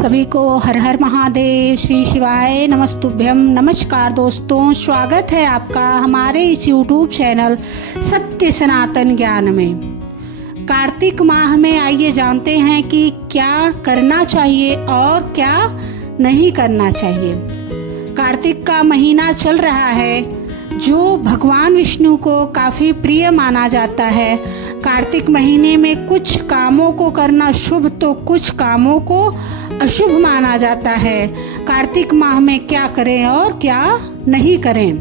सभी को हर हर महादेव, श्री शिवाय नमस्तुभ्यम। नमस्कार दोस्तों, स्वागत है आपका हमारे इस YouTube चैनल सत्य सनातन ज्ञान में। कार्तिक माह में आइए जानते हैं कि क्या करना चाहिए और क्या नहीं करना चाहिए। कार्तिक का महीना चल रहा है जो भगवान विष्णु को काफी प्रिय माना जाता है। कार्तिक महीने में कुछ कामों को करना शुभ तो कुछ कामों को अशुभ माना जाता है। कार्तिक माह में क्या करें और क्या नहीं करें।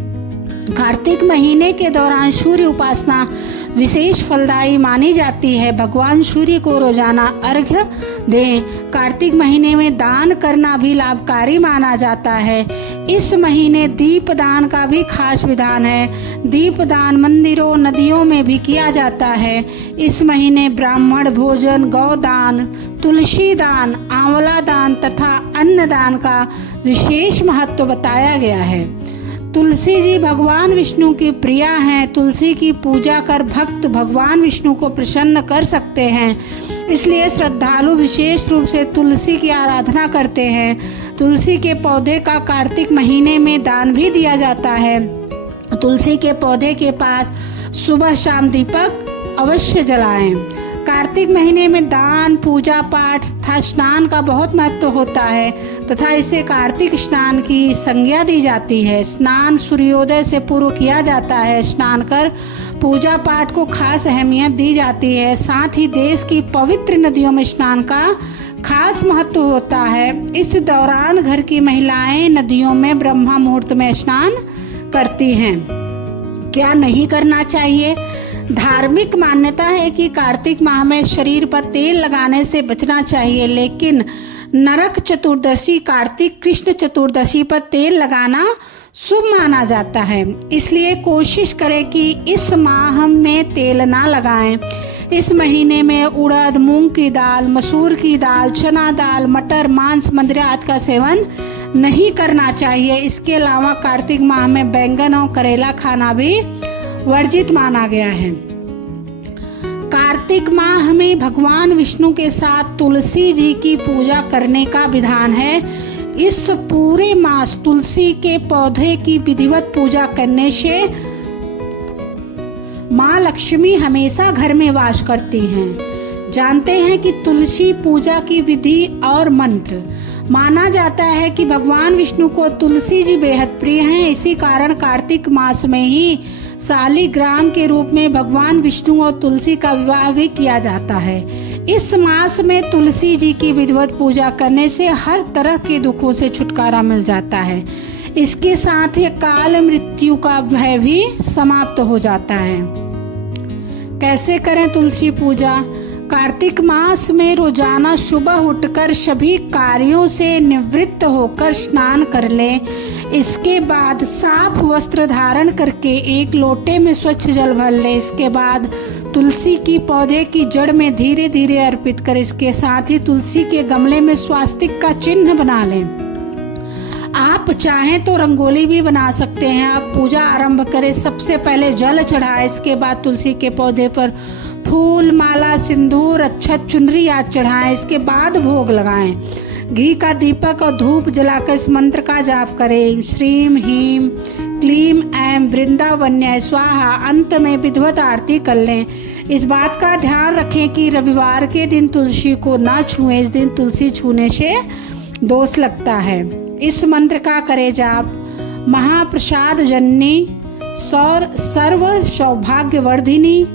कार्तिक महीने के दौरान सूर्य उपासना विशेष फलदायी मानी जाती है। भगवान सूर्य को रोजाना अर्घ्य दें। कार्तिक महीने में दान करना भी लाभकारी माना जाता है। इस महीने दीप दान का भी खास विधान है। दीप दान मंदिरों नदियों में भी किया जाता है। इस महीने ब्राह्मण भोजन, गौदान, तुलसी दान, आंवला दान तथा अन्न दान का विशेष महत्व बताया गया है। तुलसी जी भगवान विष्णु की प्रिया हैं। तुलसी की पूजा कर भक्त भगवान विष्णु को प्रसन्न कर सकते हैं। इसलिए श्रद्धालु विशेष रूप से तुलसी की आराधना करते हैं। तुलसी के पौधे का कार्तिक महीने में दान भी दिया जाता है। तुलसी के पौधे के पास सुबह शाम दीपक अवश्य जलाएं। कार्तिक महीने में दान, पूजा पाठ तथा स्नान का बहुत महत्व होता है तथा इसे कार्तिक स्नान की संज्ञा दी जाती है। स्नान सूर्योदय से पूर्व किया जाता है। स्नान कर पूजा पाठ को खास अहमियत दी जाती है। साथ ही देश की पवित्र नदियों में स्नान का खास महत्व होता है। इस दौरान घर की महिलाएं नदियों में ब्रह्म मुहूर्त में स्नान करती हैं। क्या नहीं करना चाहिए। धार्मिक मान्यता है कि कार्तिक माह में शरीर पर तेल लगाने से बचना चाहिए, लेकिन नरक चतुर्दशी कार्तिक कृष्ण चतुर्दशी पर तेल लगाना शुभ माना जाता है। इसलिए कोशिश करें कि इस माह में तेल ना लगाएं। इस महीने में उड़द, मूंग की दाल, मसूर की दाल, चना दाल, मटर, मांस, मंदिरा आदि का सेवन नहीं करना चाहिए। इसके अलावा कार्तिक माह में बैंगन और करेला खाना भी वर्जित माना गया है। कार्तिक माह में भगवान विष्णु के साथ तुलसी जी की पूजा करने का विधान है। इस पूरे मास तुलसी के पौधे की विधिवत पूजा करने से माँ लक्ष्मी हमेशा घर में वास करती हैं। जानते हैं कि तुलसी पूजा की विधि और मंत्र। माना जाता है कि भगवान विष्णु को तुलसी जी बेहद प्रिय हैं। इसी कारण कार्तिक मास में ही शालिग्राम के रूप में भगवान विष्णु और तुलसी का विवाह भी किया जाता है। इस मास में तुलसी जी की विधिवत पूजा करने से हर तरह के दुखों से छुटकारा मिल जाता है। इसके साथ ही काल मृत्यु का भय भी समाप्त हो जाता है। कैसे करें तुलसी पूजा। कार्तिक मास में रोजाना सुबह उठकर सभी कार्यों से निवृत्त होकर स्नान कर लें। इसके बाद साफ वस्त्र धारण करके एक लोटे में स्वच्छ जल भर लें। इसके बाद तुलसी की पौधे की जड़ में धीरे धीरे अर्पित कर इसके साथ ही तुलसी के गमले में स्वास्तिक का चिन्ह बना लें। आप चाहें तो रंगोली भी बना सकते हैं। आप पूजा आरंभ करें। सबसे पहले जल चढ़ाएं। इसके बाद तुलसी के पौधे पर फूल, माला, सिंदूर, अक्षत, चुनरी आदि चढ़ाएं। इसके बाद भोग लगाएं। घी का दीपक और धूप जलाकर इस मंत्र का जाप करें। श्रीम ह्रीम क्लीम ऐं वृंदावन्याय स्वाहा। अंत में विधिवत आरती कर लें। इस बात का ध्यान रखें कि रविवार के दिन तुलसी को ना छुएं। इस दिन तुलसी छूने से दोष लगता है। इस मंत्र का करें जाप। महाप्रसाद जननी सर्व सौभाग्यवर्धिनी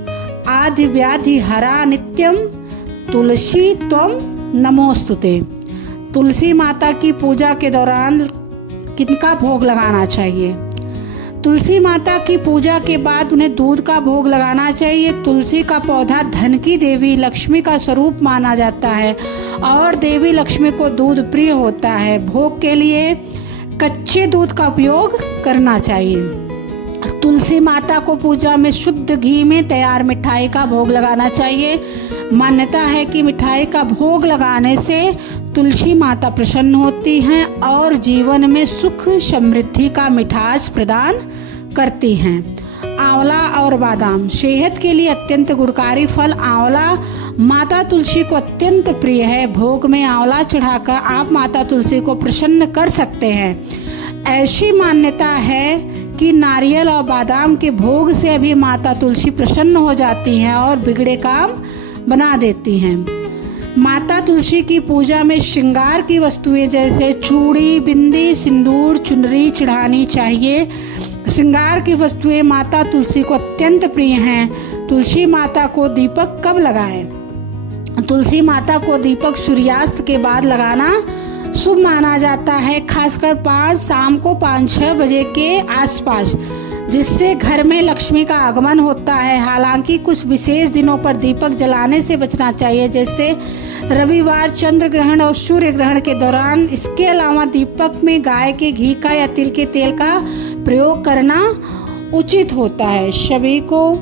आदि व्याधि हरा नित्यम तुलसी त्वं नमोस्तुते। तुलसी माता की पूजा के दौरान किनका भोग लगाना चाहिए। तुलसी माता की पूजा के बाद उन्हें दूध का भोग लगाना चाहिए। तुलसी का पौधा धन की देवी लक्ष्मी का स्वरूप माना जाता है और देवी लक्ष्मी को दूध प्रिय होता है। भोग के लिए कच्चे दूध का उपयोग करना चाहिए। तुलसी माता को पूजा में शुद्ध घी में तैयार मिठाई का भोग लगाना चाहिए। मान्यता है कि मिठाई का भोग लगाने से तुलसी माता प्रसन्न होती हैं और जीवन में सुख समृद्धि का मिठास प्रदान करती हैं। आंवला और बादाम। सेहत के लिए अत्यंत गुणकारी फल आंवला माता तुलसी को अत्यंत प्रिय है। भोग में आंवला चढ़ाकर आप माता तुलसी को प्रसन्न कर सकते हैं। ऐसी मान्यता है कि नारियल और बादाम के भोग से भी माता तुलसी प्रसन्न हो जाती हैं और बिगड़े काम बना देती हैं। माता तुलसी की पूजा में श्रृंगार की वस्तुएं जैसे चूड़ी, बिंदी, सिंदूर, चुनरी चढ़ानी चाहिए। श्रृंगार की वस्तुएं माता तुलसी को अत्यंत प्रिय हैं। तुलसी माता को दीपक कब लगाएं? तुलसी माता को दीपक सूर्यास्त के बाद लगाना शुभ माना जाता है, खासकर शाम को 5-6 बजे के आसपास, जिससे घर में लक्ष्मी का आगमन होता है। हालांकि कुछ विशेष दिनों पर दीपक जलाने से बचना चाहिए, जैसे रविवार, चंद्र ग्रहण और सूर्य ग्रहण के दौरान। इसके अलावा दीपक में गाय के घी का या तिल के तेल का प्रयोग करना उचित होता है। सभी को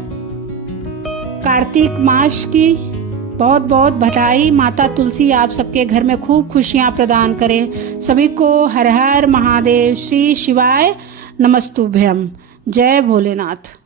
कार्तिक मास की बहुत बहुत बधाई। माता तुलसी आप सबके घर में खूब खुशियां प्रदान करें। सभी को हर हर महादेव, श्री शिवाय नमस्तुभ्यम। जय भोलेनाथ।